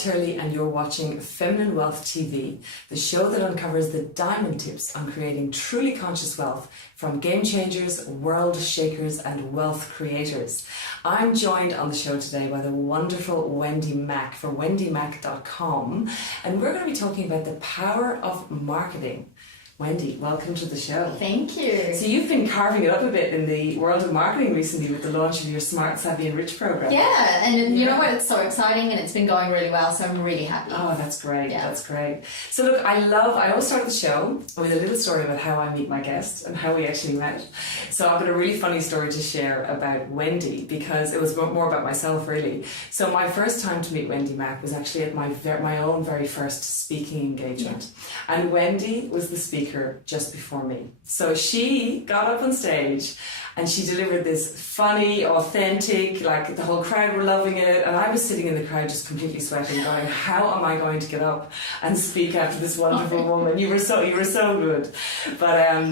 Turley and you're watching Feminine Wealth TV, the show that uncovers the diamond tips on creating truly conscious wealth from game changers, world shakers and wealth creators. I'm joined on the show today by the wonderful Wendy Mak for wendymak.com, and we're going to be talking about the power of marketing. Wendy, welcome to the show. Thank you. So you've been carving it up a bit in the world of marketing recently with the launch of your Smart, Savvy and Rich program. Yeah, and you know what, it's so exciting and it's been going really well, so I'm really happy. Oh, that's great. Yeah. That's great. So look, I always start the show with a little story about how I meet my guests and how we actually met. So I've got a really funny story to share about Wendy, because it was more about myself really. So my first time to meet Wendy Mak was actually at my own very first speaking engagement. Yeah. And Wendy was the speaker just before me. So she got up on stage and she delivered this funny, authentic, like the whole crowd were loving it, and I was sitting in the crowd just completely sweating, going, how am I going to get up and speak after this wonderful woman? You were so good. But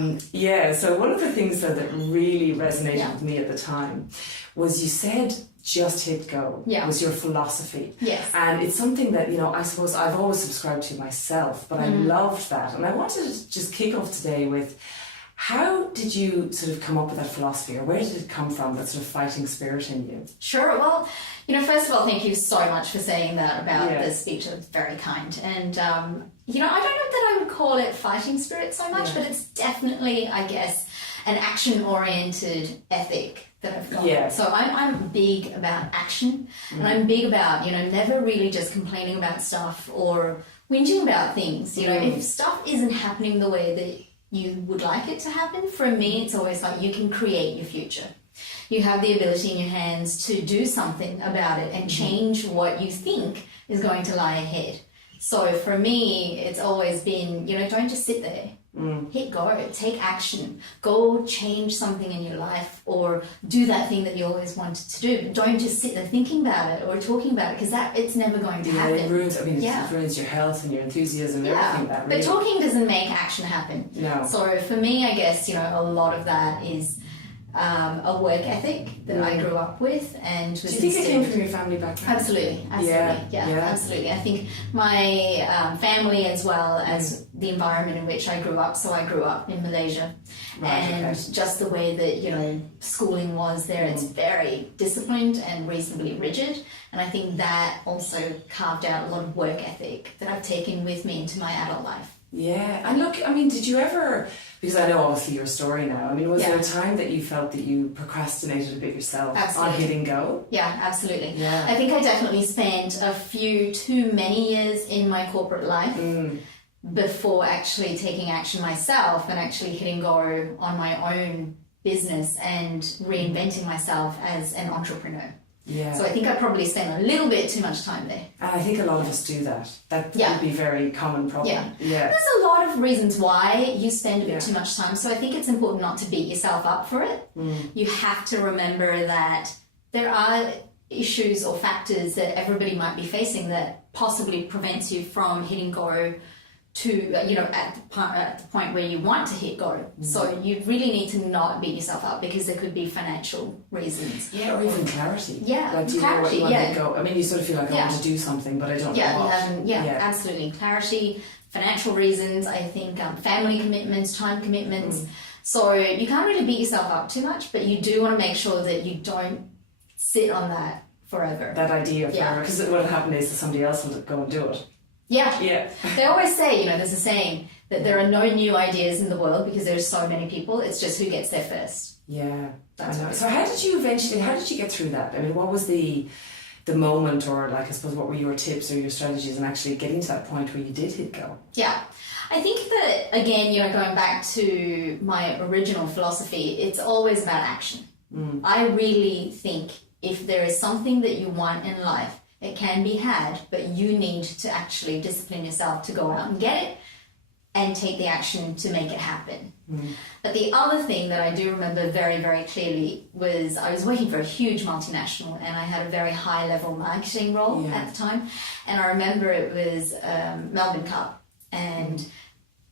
so one of the things that really resonated with me at the time was you said just hit go. Was your philosophy. Yes. And it's something that, I suppose I've always subscribed to myself, but I loved that. And I wanted to just kick off today with, how did you sort of come up with that philosophy, or where did it come from, that sort of fighting spirit in you? Sure. Well, first of all, thank you so much for saying that about the speech. It's very kind. And, I don't know that I would call it fighting spirit so much, but it's definitely, I guess, an action-oriented ethic that I've got. Yeah. So I'm big about action, and I'm big about, never really just complaining about stuff or whinging about things. If stuff isn't happening the way that you would like it to happen, for me, it's always like you can create your future. You have the ability in your hands to do something about it and change what you think is going to lie ahead. So for me, it's always been, don't just sit there. Hit go, take action, go change something in your life, or do that thing that you always wanted to do. But don't just sit there thinking about it or talking about it, because it's never going to happen. It ruins your health and your enthusiasm and everything. That really. But talking doesn't make action happen. No. So for me, I guess, a lot of that is a work ethic that I grew up with. And do you think it came from your family background? Absolutely. Absolutely. I think my family, as well as the environment in which I grew up. So I grew up in Malaysia, just the way that schooling was there, it's very disciplined and reasonably rigid. And I think that also carved out a lot of work ethic that I've taken with me into my adult life. Yeah, and look, did you ever, because I know obviously your story now, was there a time that you felt that you procrastinated a bit yourself on hitting go? Yeah, absolutely. Yeah. I think I definitely spent a few too many years in my corporate life before actually taking action myself and actually hitting go on my own business and reinventing myself as an entrepreneur. Yeah. So I think I probably spent a little bit too much time there. And I think a lot of us do that. That would be a very common problem. Yeah. There's a lot of reasons why you spend a bit too much time. So I think it's important not to beat yourself up for it. You have to remember that there are issues or factors that everybody might be facing that possibly prevents you from hitting go to, at the point where you want to hit go. So you really need to not beat yourself up, because there could be financial reasons. Yeah, or even clarity. Yeah, like, do you know what you want to go? You sort of feel like I want to do something, but I don't know what. Absolutely. Clarity, financial reasons, I think family commitments, time commitments. So you can't really beat yourself up too much, but you do want to make sure that you don't sit on that forever. That idea forever, because what will happen is that somebody else will go and do it. Yeah. They always say, there's a saying that there are no new ideas in the world because there's so many people. It's just who gets there first. Yeah, I know. So how did you get through that? What was the moment, or I suppose what were your tips or your strategies in actually getting to that point where you did hit go? Yeah. I think that, again, going back to my original philosophy, it's always about action. I really think if there is something that you want in life, it can be had, but you need to actually discipline yourself to go out and get it and take the action to make it happen. But the other thing that I do remember very, very clearly was I was working for a huge multinational, and I had a very high-level marketing role at the time. And I remember it was Melbourne Cup, and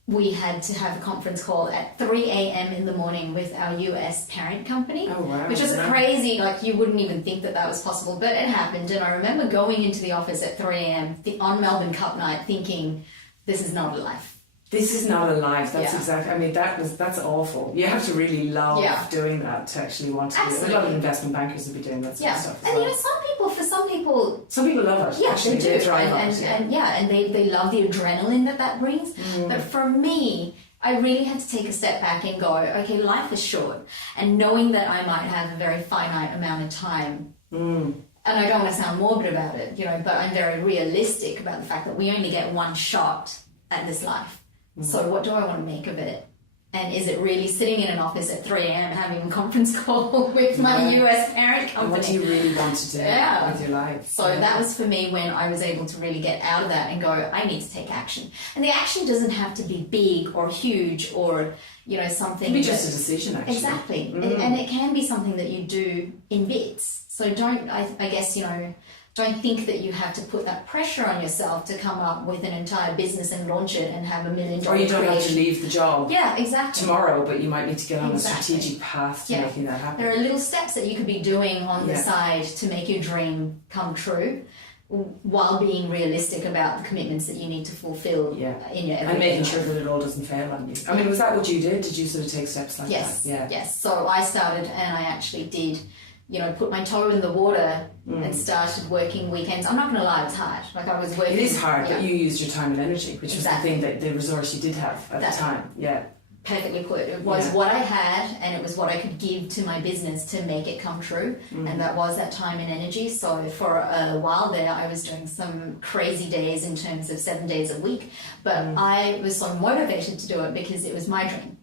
we had to have a conference call at 3 a.m. in the morning with our US parent company, which is crazy. Like, you wouldn't even think that that was possible, but it happened. And I remember going into the office at 3 a.m. On Melbourne Cup night thinking, this is not a life. This is not a life. That's exactly. I mean, that's awful. You have to really love doing that to actually want to do it. A lot of investment bankers would be doing that sort of stuff. And well. some people love it. Yeah, actually, they do. And they love the adrenaline that brings. But for me, I really had to take a step back and go, okay, life is short, and knowing that I might have a very finite amount of time. And I don't want to sound morbid about it, but I'm very realistic about the fact that we only get one shot at this life. So what do I want to make of it? And is it really sitting in an office at 3 a.m. having a conference call with my US parent company? And what do you really want to do with your life? So that was for me when I was able to really get out of that and go, I need to take action. And the action doesn't have to be big or huge or, something. It can be just a decision, actually. Exactly. And it can be something that you do in bits. So don't think that you have to put that pressure on yourself to come up with an entire business and launch it and have $1 million. Or you don't have to leave the job tomorrow, but you might need to get on a strategic path to making that happen. There are little steps that you could be doing on the side to make your dream come true, while being realistic about the commitments that you need to fulfill in your everyday and making life. sure that it all doesn't fail on you. I mean, was that what you did? Did you sort of take steps like that? Yes. So I started, and I actually did put my toe in the water and started working weekends. I'm not going to lie, it's hard. Like, I was working. It is hard, but you used your time and energy, which was the thing the resource you did have at the time. Yeah. Perfectly put. It was what I had, and it was what I could give to my business to make it come true. And that was that time and energy. So for a while there, I was doing some crazy days in terms of 7 days a week. But I was so motivated to do it because it was my dream.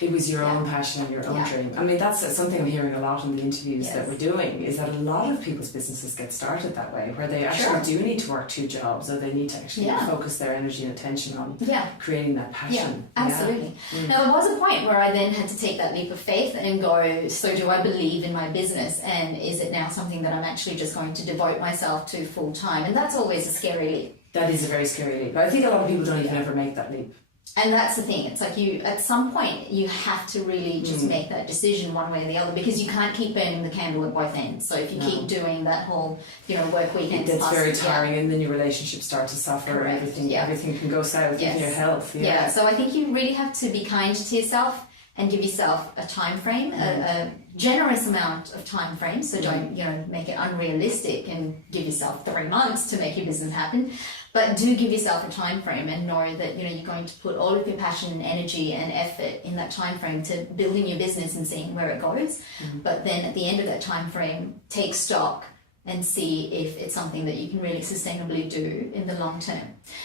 It was your own passion and your own dream. I mean, that's something I'm hearing a lot in the interviews that we're doing, is that a lot of people's businesses get started that way, where they actually do need to work 2 jobs, or they need to actually focus their energy and attention on creating that passion. Yeah, absolutely. Now, there was a point where I then had to take that leap of faith and go, so do I believe in my business, and is it now something that I'm actually just going to devote myself to full time? And that's always a scary leap. That is a very scary leap. But I think a lot of people don't even ever make that leap. And that's the thing. It's like at some point, you have to really just make that decision one way or the other, because you can't keep burning the candle at both ends. So if you keep doing that whole, work weekends, it gets very tiring, and then your relationships start to suffer, and everything can go south in your health. Yeah. So I think you really have to be kind to yourself and give yourself a time frame, a generous amount of time frame. So don't, make it unrealistic and give yourself 3 months to make your business happen. But do give yourself a time frame, and know that you're going to put all of your passion and energy and effort in that time frame to building your business and seeing where it goes. But then at the end of that time frame, take stock and see if it's something that you can really sustainably do in the long term.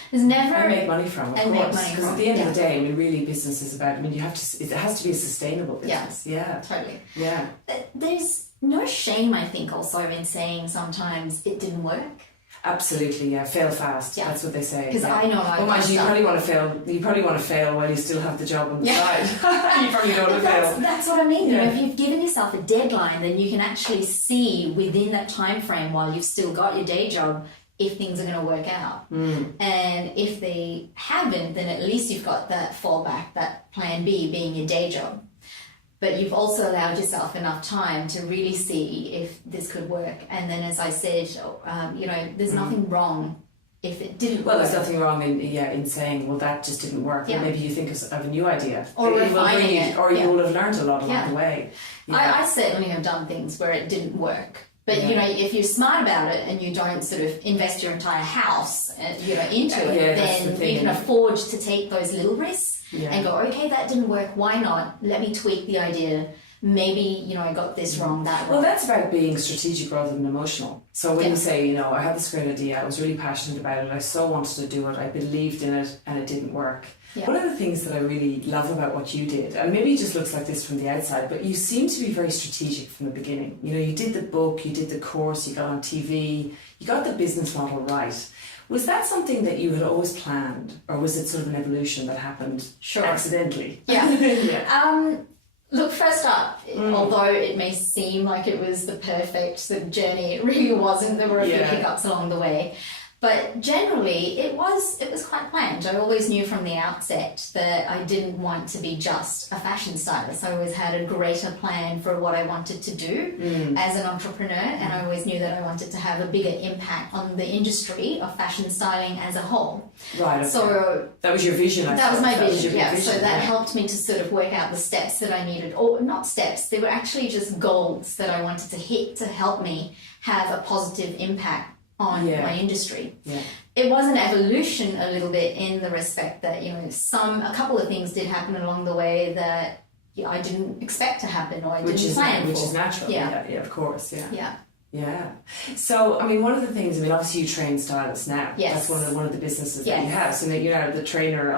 There's never and make money from, of course. Because at the end of the day, I mean, really, business is about. I mean, it has to be a sustainable business. Yeah, totally. Yeah. There's no shame, I think, also in saying sometimes it didn't work. Absolutely, yeah. Fail fast. That's what they say. Because I know well, mind you probably want to fail. You probably want to fail while you still have the job on the side. You probably don't want to fail. That's what I mean. If you've given yourself a deadline, then you can actually see within that time frame, while you've still got your day job, if things are going to work out. And if they haven't, then at least you've got that fallback, that plan B being your day job. But you've also allowed yourself enough time to really see if this could work. And then, as I said, there's nothing wrong if it didn't work. Well, there's nothing wrong in saying, well, that just didn't work. But maybe you think of a new idea. Or refining it. Or you will have learned a lot along the way. I certainly have done things where it didn't work. But, if you're smart about it and you don't sort of invest your entire house, into it, then you can afford to take those little risks and go, okay, that didn't work. Why not? Let me tweak the idea. Maybe, I got this wrong, that wrong. Well, that's about being strategic rather than emotional. So when you say, I had this great idea, I was really passionate about it, I so wanted to do it, I believed in it, and it didn't work. Yeah. One of the things that I really love about what you did, and maybe it just looks like this from the outside, but you seem to be very strategic from the beginning. You did the book, you did the course, you got on TV, you got the business model right. Was that something that you had always planned, or was it sort of an evolution that happened accidentally? Yeah. Look, first up, although it may seem like it was the perfect sort of journey, it really wasn't. There were a few hiccups along the way. But generally, it was quite planned. I always knew from the outset that I didn't want to be just a fashion stylist. I always had a greater plan for what I wanted to do as an entrepreneur, and I always knew that I wanted to have a bigger impact on the industry of fashion styling as a whole. Right. Okay. So that was your vision. That was my vision. Yeah. So that helped me to sort of work out the steps that I needed, or not steps. They were actually just goals that I wanted to hit to help me have a positive impact on my industry. Yeah. It was an evolution a little bit in the respect that, a couple of things did happen along the way that I didn't expect to happen or I didn't plan for. Which is natural. Yeah, of course. Yeah. Yeah. Yeah. So, one of the things, obviously you train stylists now. Yes. That's one of the businesses that you have. So that you're now the trainer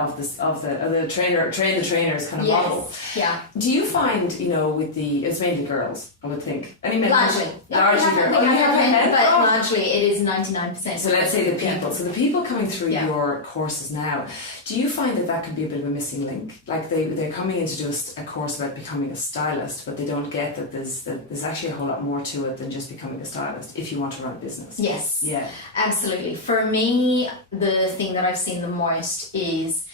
train the trainers kind of model. Yeah. Do you find, it's mainly girls, I would think. Largely. Largely girls. But largely it is 99%. So let's say the people. So the people coming through your courses now, do you find that could be a bit of a missing link? Like they're coming in to do a course about becoming a stylist, but they don't get that there's actually a whole lot more to it than just becoming a stylist if you want to run a business. Yes. Yeah. Absolutely. For me, the thing that I've seen the most is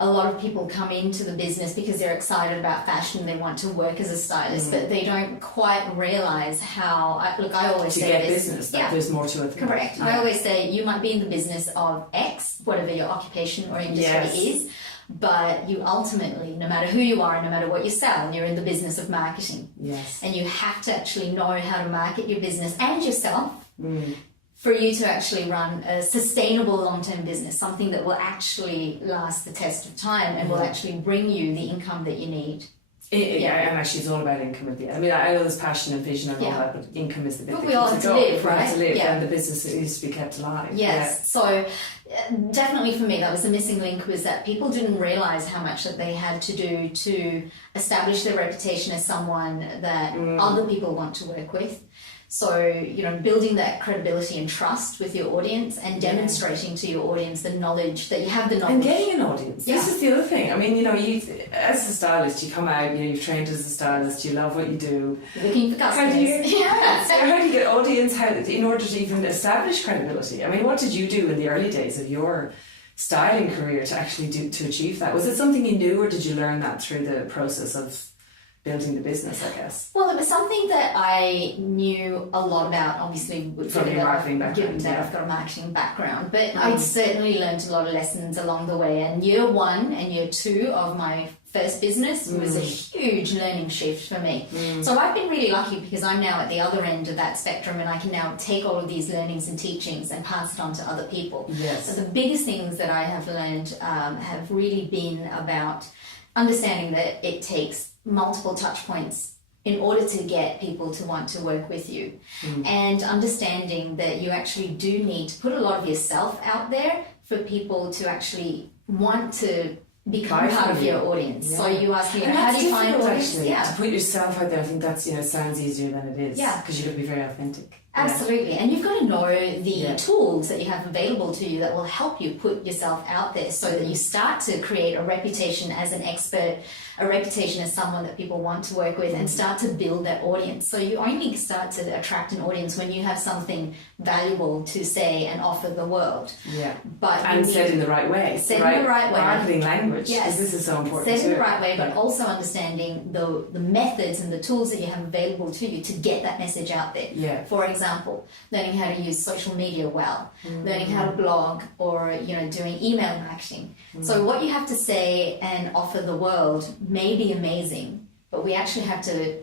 a lot of people come into the business because they're excited about fashion, they want to work as a stylist, but they don't quite realise how, I always say to get business, there's more to it. Correct. I always say you might be in the business of X, whatever your occupation or industry is, but you ultimately, no matter who you are, no matter what you sell, you're in the business of marketing. Yes. And you have to actually know how to market your business and yourself for you to actually run a sustainable long-term business, something that will actually last the test of time and will actually bring you the income that you need. And actually it's all about income at the end. I know there's passion and vision and all that, but income is the bit that we all have to live, right? We have to live, and the business needs to be kept alive. Yes. So definitely for me, that was the missing link, was that people didn't realise how much that they had to do to establish their reputation as someone that other people want to work with. So, building that credibility and trust with your audience and demonstrating to your audience the knowledge that you have the knowledge. And getting an audience. This is the other thing. You, as a stylist, you come out, you've trained as a stylist, you love what you do. Looking for customers. How do you get audience in order to even establish credibility? What did you do in the early days of your styling career to actually to achieve that? Was it something you knew, or did you learn that through the process of building the business, I guess? Well, it was something that I knew a lot about, obviously, from your marketing background. I've got a marketing background, but I certainly learned a lot of lessons along the way. And year 1 and year 2 of my first business was a huge learning shift for me. So I've been really lucky because I'm now at the other end of that spectrum, and I can now take all of these learnings and teachings and pass it on to other people. Yes. So the biggest things that I have learned have really been about understanding that it takes multiple touch points in order to get people to want to work with you, and understanding that you actually do need to put a lot of yourself out there for people to actually want to become part of your audience. So you ask me, how do you find audience? To put yourself out there, I think that's, it sounds easier than it is. Yeah. Because you've got to be very authentic. Absolutely. And you've got to know the tools that you have available to you that will help you put yourself out there, so that you start to create a reputation as an expert, a reputation as someone that people want to work with, and start to build that audience. So you only start to attract an audience when you have something valuable to say and offer the world. Yeah. And said in the right way. Said in the right way. Marketing language. Yes. This is so important. Said in the right way, but also understanding the methods and the tools that you have available to you to get that message out there. Yeah. For example, learning how to use social media well, learning how to blog, or doing email marketing. So what you have to say and offer the world may be amazing, but we actually have to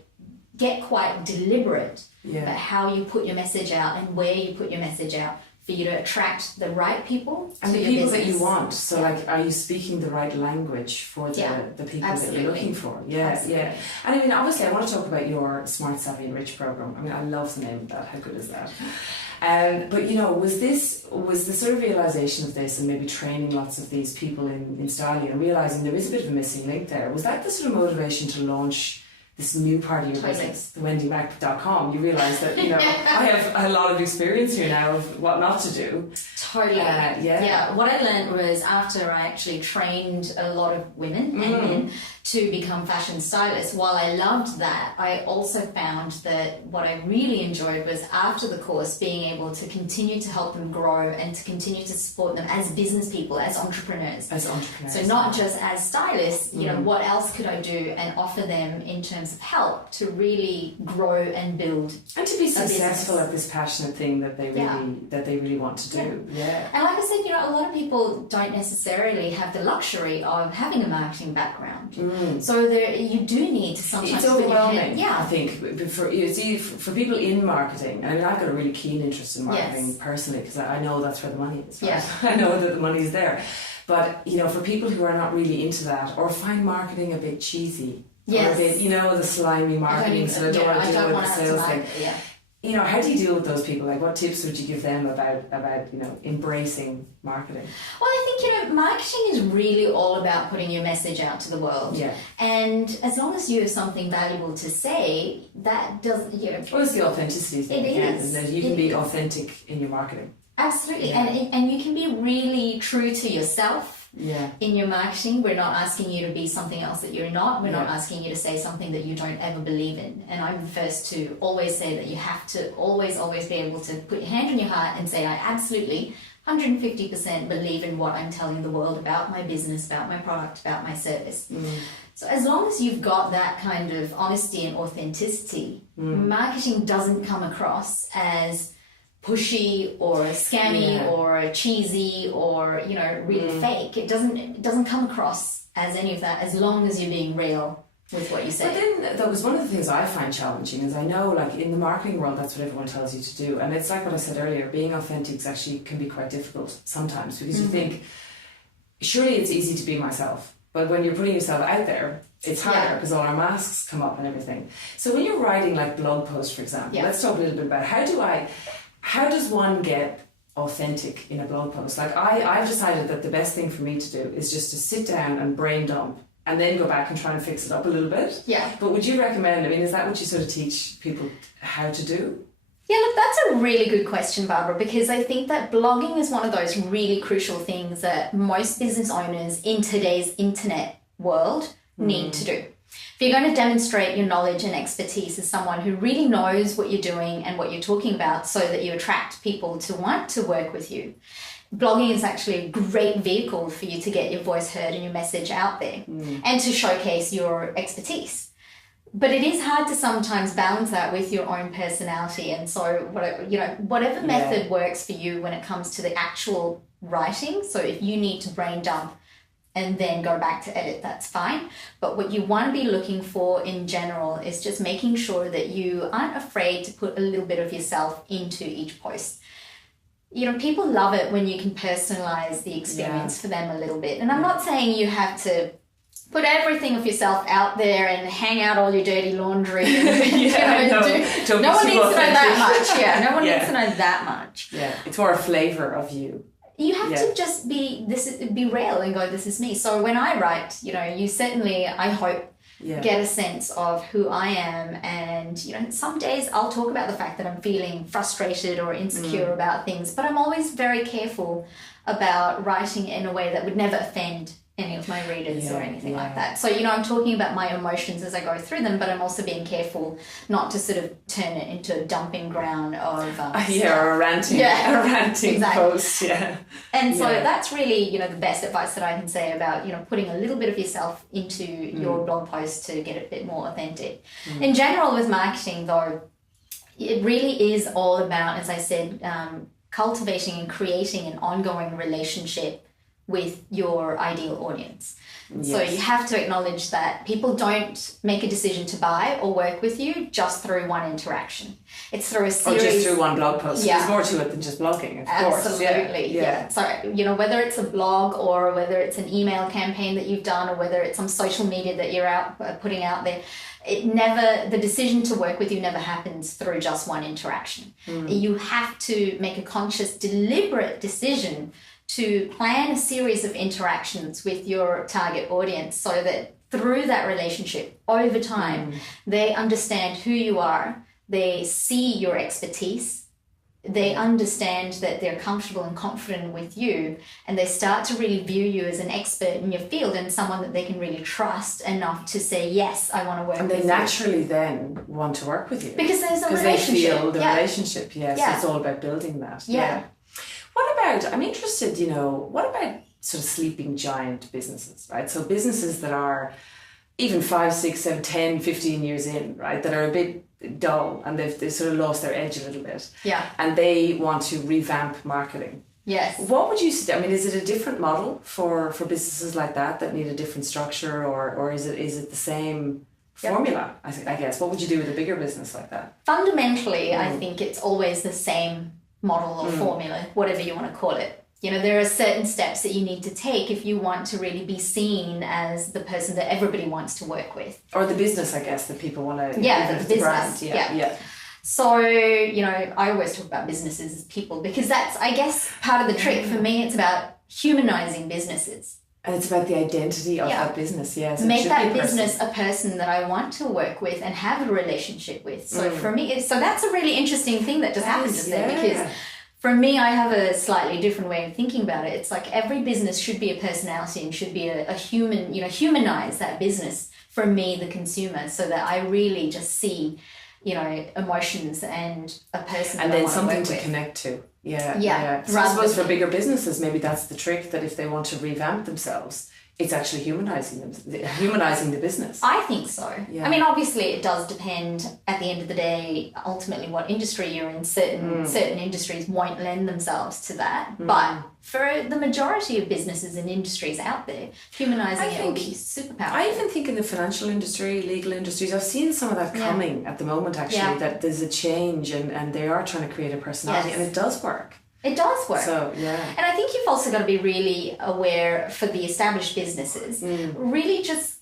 get quite deliberate about how you put your message out and where you put your message out, for you to attract the right people and to the your people business. that you want. So are you speaking the right language for the people that you're looking for? Yeah. And obviously I want to talk about your Smart, Savvy and Rich program. I love the name of that. How good is that? But was the sort of realization of this, and maybe training lots of these people in styling and realizing there is a bit of a missing link there, was that the sort of motivation to launch this new part of your business, the wendymak.com? You realise that I have a lot of experience here now of what not to do. Totally. Yeah. What I learned was after I actually trained a lot of women and men to become fashion stylists, while I loved that, I also found that what I really enjoyed was after the course being able to continue to help them grow and to continue to support them as business people, as entrepreneurs. So not just as stylists, you know, what else could I do and offer them in terms of help to really grow and build. And to be successful at this passionate thing that they really want to do. Yeah. And like I said, you know, a lot of people don't necessarily have the luxury of having a marketing background. So you do need to sometimes... It's overwhelming, yeah. I think. For people in marketing, I mean, I've got a really keen interest in marketing personally, because I know that's where the money is. Right? Yeah. I know that the money is there. But, you know, for people who are not really into that or find marketing a bit cheesy, or a bit, you know, the slimy marketing, so I don't want to deal with the sales thing. Yeah. You know, how do you deal with those people? Like, what tips would you give them about you know, embracing marketing? Well, I think, you know, marketing is really all about putting your message out to the world. Yeah. And as long as you have something valuable to say, that doesn't, you know... Well, it's the authenticity thing. It is. Isn't it? You can be authentic in your marketing. Absolutely. Yeah. And you can be really true to yourself. Yeah. In your marketing. We're not asking you to be something else that you're not. We're not asking you to say something that you don't ever believe in. And I'm the first to always say that you have to always be able to put your hand on your heart and say, I absolutely 150% believe in what I'm telling the world about my business, about my product, about my service. So as long as you've got that kind of honesty and authenticity, marketing doesn't come across as pushy or scammy or cheesy or, you know, really fake. It doesn't come across as any of that, as long as you're being real with what you say. But then that was one of the things I find challenging, is I know, like, in the marketing world, that's what everyone tells you to do, and it's like what I said earlier, being authentic actually can be quite difficult sometimes, because you think, surely it's easy to be myself, but when you're putting yourself out there, it's harder because all our masks come up and everything. So when you're writing, like, blog posts, for example, let's talk a little bit about how does one get authentic in a blog post? Like, I've decided that the best thing for me to do is just to sit down and brain dump and then go back and try and fix it up a little bit. Yeah. But would you recommend, I mean, is that what you sort of teach people how to do? Yeah, look, that's a really good question, Barbara, because I think that blogging is one of those really crucial things that most business owners in today's internet world need to do. If you're going to demonstrate your knowledge and expertise as someone who really knows what you're doing and what you're talking about so that you attract people to want to work with you, blogging is actually a great vehicle for you to get your voice heard and your message out there and to showcase your expertise. But it is hard to sometimes balance that with your own personality. And so, whatever method works for you when it comes to the actual writing. So if you need to brain dump and then go back to edit, that's fine. But what you want to be looking for in general is just making sure that you aren't afraid to put a little bit of yourself into each post. You know, people love it when you can personalize the experience for them a little bit. And I'm not saying you have to put everything of yourself out there and hang out all your dirty laundry. And, no one needs to know that much. Yeah, no one needs to know that much. Yeah, it's more a flavour of you. You have to just be real and go, this is me. So when I write, you know, you certainly, I hope, get a sense of who I am. And, you know, some days I'll talk about the fact that I'm feeling frustrated or insecure about things, but I'm always very careful about writing in a way that would never offend any of my readers or anything like that. So, you know, I'm talking about my emotions as I go through them, but I'm also being careful not to sort of turn it into a dumping ground of... or a ranting post, And so that's really, you know, the best advice that I can say about, you know, putting a little bit of yourself into your blog post to get it a bit more authentic. In general, with marketing, though, it really is all about, as I said, cultivating and creating an ongoing relationship with your ideal audience. So you have to acknowledge that people don't make a decision to buy or work with you just through one interaction. It's through a series... Or just through one blog post. There's more to it than just blogging, of course. Absolutely, So, you know, whether it's a blog or whether it's an email campaign that you've done or whether it's some social media that you're putting out there, the decision to work with you never happens through just one interaction. You have to make a conscious, deliberate decision to plan a series of interactions with your target audience so that through that relationship, over time, they understand who you are, they see your expertise, they understand that they're comfortable and confident with you, and they start to really view you as an expert in your field and someone that they can really trust enough to say, yes, I want to work with you. And they naturally then want to work with you. Because there's a relationship. Because they feel the relationship, yes. Yeah. So it's all about building that. Yeah. What about, I'm interested, what about sort of sleeping giant businesses, right? So businesses that are even 5, 6, 7, 10, 15 years in, right? That are a bit dull and they've sort of lost their edge a little bit. Yeah. And they want to revamp marketing. Yes. What would you say? I mean, is it a different model for businesses like that need a different structure, or is it the same formula? I guess. What would you do with a bigger business like that? Fundamentally, I think it's always the same model or formula, whatever you want to call it. There are certain steps that you need to take if you want to really be seen as the person that everybody wants to work with. Or the business, I guess, that people want to... Yeah, the business. Brand. Yeah. So, I always talk about businesses as people because that's, I guess, part of the trick. For me, it's about humanizing businesses. And it's about the identity of that business, yes. So make that business a person that I want to work with and have a relationship with. So for me, so that's a really interesting thing that just happened just there because... For me, I have a slightly different way of thinking about it. It's like every business should be a personality and should be a human, humanize that business for me, the consumer, so that I really just see, emotions and a person. And then something to connect to. Yeah. So I suppose for bigger businesses, maybe that's the trick, that if they want to revamp themselves, it's actually humanizing the business. I think so. Yeah. I mean, obviously it does depend at the end of the day, ultimately what industry you're in. Certain industries won't lend themselves to that. But for the majority of businesses and industries out there, humanizing it will be super powerful. I even think in the financial industry, legal industries, I've seen some of that coming at the moment actually, that there's a change and they are trying to create a personality and it does work. It does work. So, yeah. And I think you've also got to be really aware for the established businesses, really just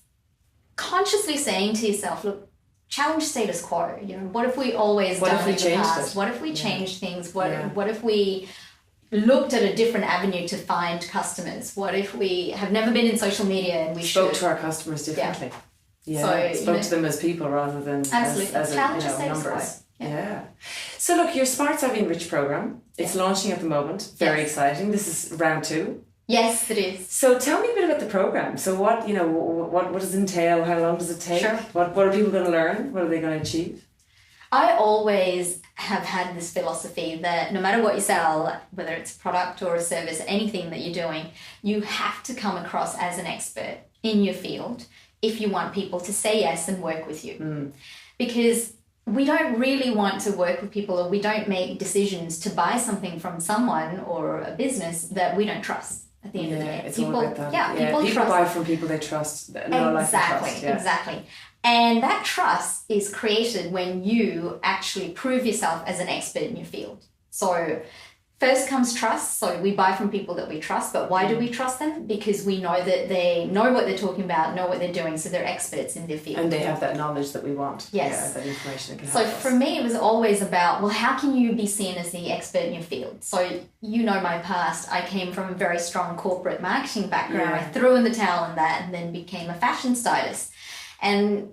consciously saying to yourself, look, challenge status quo. What if we always done in the past? What if we changed things? What if we looked at a different avenue to find customers? What if we have never been in social media and we spoke to our customers differently? Yeah. So, spoke to them as people rather than as numbers. Yeah. So look, your Smart Savvy Rich program, it's launching at the moment. Very exciting. This is round 2. Yes, it is. So tell me a bit about the program. So what does it entail? How long does it take? Sure. What are people going to learn? What are they going to achieve? I always have had this philosophy that no matter what you sell, whether it's a product or a service, anything that you're doing, you have to come across as an expert in your field if you want people to say yes and work with you. Because we don't really want to work with people, or we don't make decisions to buy something from someone or a business that we don't trust at the end of the day. It's all about that. People buy from people they trust. Exactly. And that trust is created when you actually prove yourself as an expert in your field. So first comes trust. So we buy from people that we trust. But why do we trust them? Because we know that they know what they're talking about, know what they're doing. So they're experts in their field. And they have that knowledge that we want. Yes. Yeah, that information that can help us. For me, it was always about, well, how can you be seen as the expert in your field? So my past. I came from a very strong corporate marketing background. I threw in the towel on that and then became a fashion stylist. And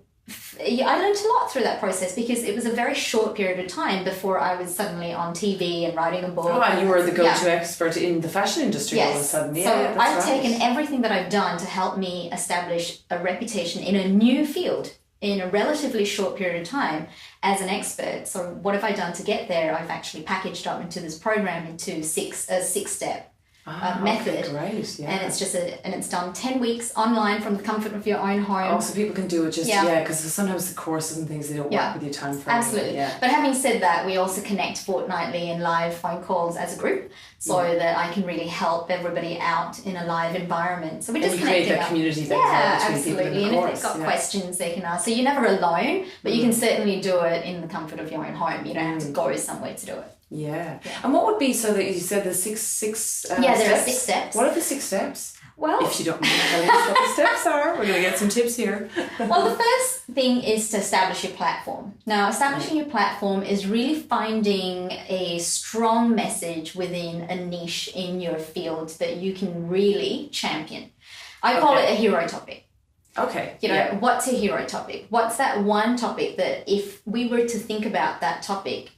I learned a lot through that process because it was a very short period of time before I was suddenly on TV and writing a book. Oh, and you were the go-to expert in the fashion industry all of a sudden. Yeah, so I've taken everything that I've done to help me establish a reputation in a new field in a relatively short period of time as an expert. So what have I done to get there? I've actually packaged up into this program into a six-step method. Okay, great. Yeah. And it's done 10 weeks online from the comfort of your own home. Oh, so people can do it because sometimes the courses and things, they don't work with your time frame. Absolutely. But having said that, we also connect fortnightly in live phone calls as a group so that I can really help everybody out in a live environment. So we're just connecting create that community between absolutely. people in the and if they've got questions, they can ask. So you're never alone, but you can certainly do it in the comfort of your own home. You don't have to go somewhere to do it. Yeah. And what would be, so that you said the six there are 6 steps. What are the 6 steps? Well, if you don't mind telling us what the steps are, we're going to get some tips here. Well, the first thing is to establish your platform. Now, establishing your platform is really finding a strong message within a niche in your field that you can really champion. I call it a hero topic. Okay. What's a hero topic? What's that one topic that if we were to think about that topic,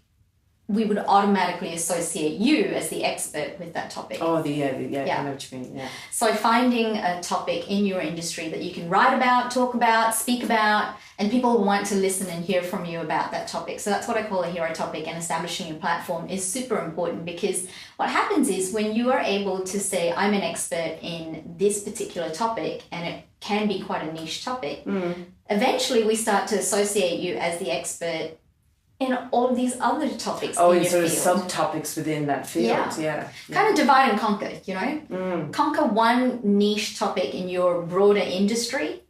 we would automatically associate you as the expert with that topic. Oh, I know what you mean, yeah. So finding a topic in your industry that you can write about, talk about, speak about, and people want to listen and hear from you about that topic. So that's what I call a hero topic, and establishing your platform is super important, because what happens is when you are able to say, I'm an expert in this particular topic, and it can be quite a niche topic, eventually we start to associate you as the expert in all of these other topics in your sort field. of subtopics within that field, Kind of divide and conquer, you know? Conquer one niche topic in your broader industry,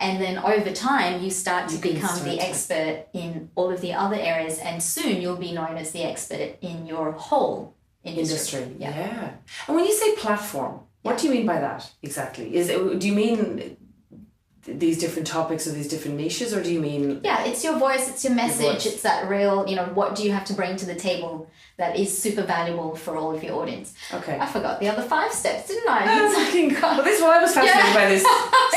and then over time you start to become the expert in all of the other areas, and soon you'll be known as the expert in your whole industry. Yeah. And when you say platform, what do you mean by that exactly? Do you mean these different topics or these different niches, or do you mean... Yeah, it's your voice, it's your message, it's that real, you know, what do you have to bring to the table that is super valuable for all of your audience. Okay. I forgot the other 5 steps, didn't I? Well, this is why I was fascinated by this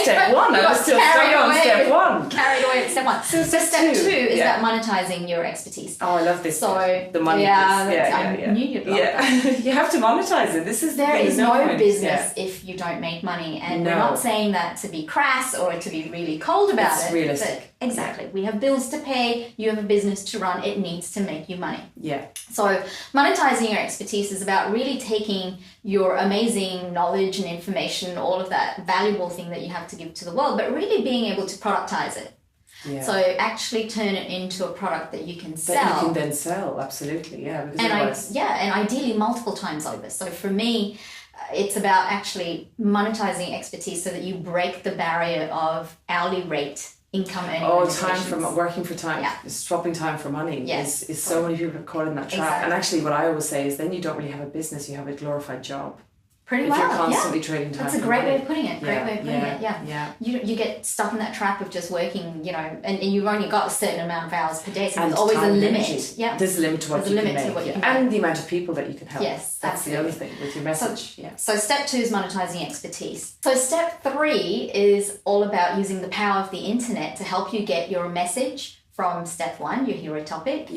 step 1. I was still stuck on step 1. Carried away at step 1. So step 2 is about monetizing your expertise. Oh, I love this. So the money piece. I knew you'd love that. You have to monetize it. This is there is no business if you don't make money, and we're not saying that to be crass or to be really cold about it. It's realistic. But exactly. We have bills to pay. You have a business to run. It needs to make you money. Yeah. So monetizing your expertise is about really taking your amazing knowledge and information, all of that valuable thing that you have to give to the world, but really being able to productize it. Yeah. So actually turn it into a product that you can sell. That you can then sell, absolutely, yeah. Because and ideally multiple times over. So for me, it's about actually monetizing expertise so that you break the barrier of hourly rate income earning. Time from working for time, swapping time for money. Yes. Is so many people are caught in that trap. Exactly. And actually what I always say is then you don't really have a business, you have a glorified job. Pretty if well, you're constantly trading time. That's a great way of putting it. Yeah. You get stuck in that trap of just working, you know, and you've only got a certain amount of hours per day, so there's always a limit. Yeah. There's a limit to what you can make. And the amount of people that you can help. Yes, that's the other thing with your message. So step 2 is monetizing expertise. So step 3 is all about using the power of the internet to help you get your message from step 1, your hero topic,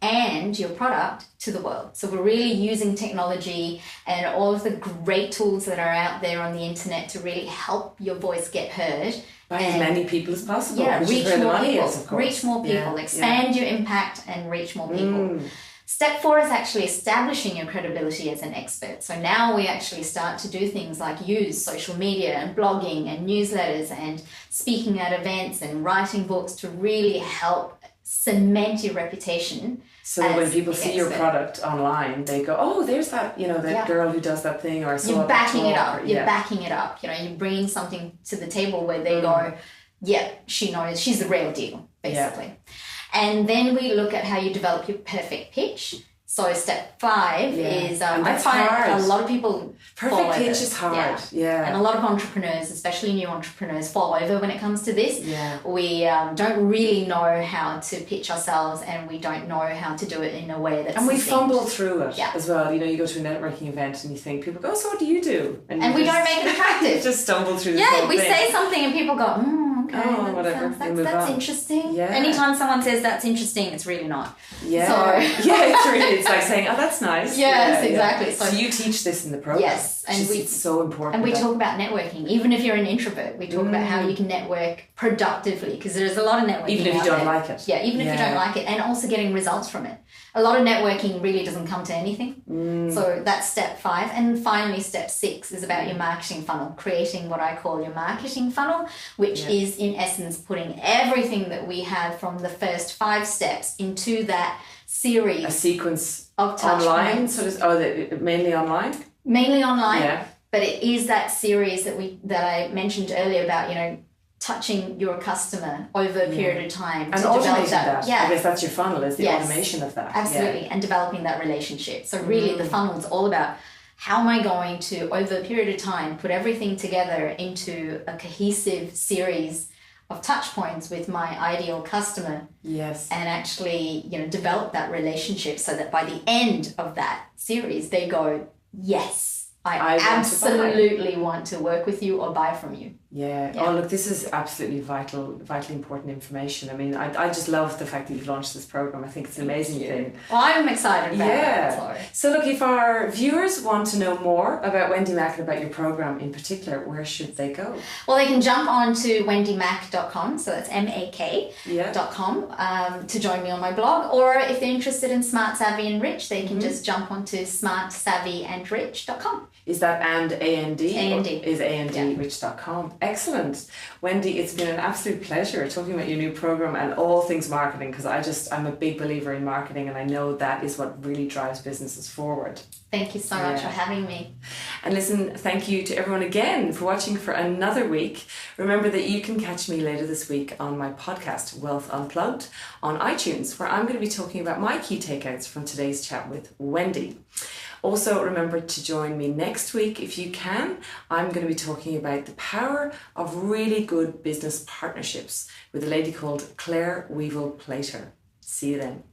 and your product to the world. So we're really using technology and all of the great tools that are out there on the internet to really help your voice get heard. By as many people as possible. Yeah, reach more people, expand your impact and reach more people. Step 4 is actually establishing your credibility as an expert. So now we actually start to do things like use social media and blogging and newsletters and speaking at events and writing books to really help cement your reputation. So when people see your product online, they go, oh, there's that, you know, that girl who does that thing, or I saw You're backing it up. You're backing it up. You know, you're bringing something to the table where they go, she knows, she's the real deal, basically. And then we look at how you develop your perfect pitch. So step 5 is, I find hard. A lot of people Perfect pitch is hard, And a lot of entrepreneurs, especially new entrepreneurs, fall over when it comes to this. Yeah. We don't really know how to pitch ourselves, and we don't know how to do it in a way that's And we fumble through it as well. You know, you go to a networking event and you think, people go, so what do you do? And we don't make it attractive. Just stumble through the whole we thing. say something and people go, okay, whatever. That's interesting. Yeah. Anytime someone says that's interesting, it's really not. Yeah. So. It's like saying, oh, that's nice. Yes, exactly. So you teach this in the program. Yes. And it's so important. And we talk about networking. Even if you're an introvert, we talk about how you can network productively, because there's a lot of networking. Even if you don't like it. Yeah, even if you don't like it, and also getting results from it. A lot of networking really doesn't come to anything. So that's step 5. And finally, step 6 is about your marketing funnel, creating what I call your marketing funnel, which is in essence putting everything that we have from the first 5 steps into that series. A sequence of touch online? points. Mainly online? Mainly online, but it is that series that I mentioned earlier about, you know, touching your customer over a period of time. And automating that. I guess that's your funnel, is the automation of that. Absolutely, and developing that relationship. So really the funnel is all about how am I going to, over a period of time, put everything together into a cohesive series of touch points with my ideal customer. Yes. And actually, you know, develop that relationship so that by the end of that series, they go, yes, I absolutely want to work with you or buy from you. Yeah. Oh, look, this is absolutely vitally important information. I mean, I just love the fact that you've launched this program. I think it's an amazing thing. Well, I'm excited about it. Sorry. So look, if our viewers want to know more about Wendy Mak and about your program in particular, where should they go? Well, they can jump on to wendymak.com, so that's MAK.com, to join me on my blog. Or if they're interested in Smart, Savvy and Rich, they can just jump onto smartsavvyandrich.com. Is that and A-N-D? A-N-D. Is A-N-D rich.com. Excellent. Wendy, it's been an absolute pleasure talking about your new program and all things marketing, because I'm a big believer in marketing, and I know that is what really drives businesses forward. Thank you so much for having me. And listen, thank you to everyone again for watching for another week. Remember that you can catch me later this week on my podcast, Wealth Unplugged, on iTunes, where I'm going to be talking about my key takeouts from today's chat with Wendy. Also, remember to join me next week if you can. I'm going to be talking about the power of really good business partnerships with a lady called Claire Weevil Plater. See you then.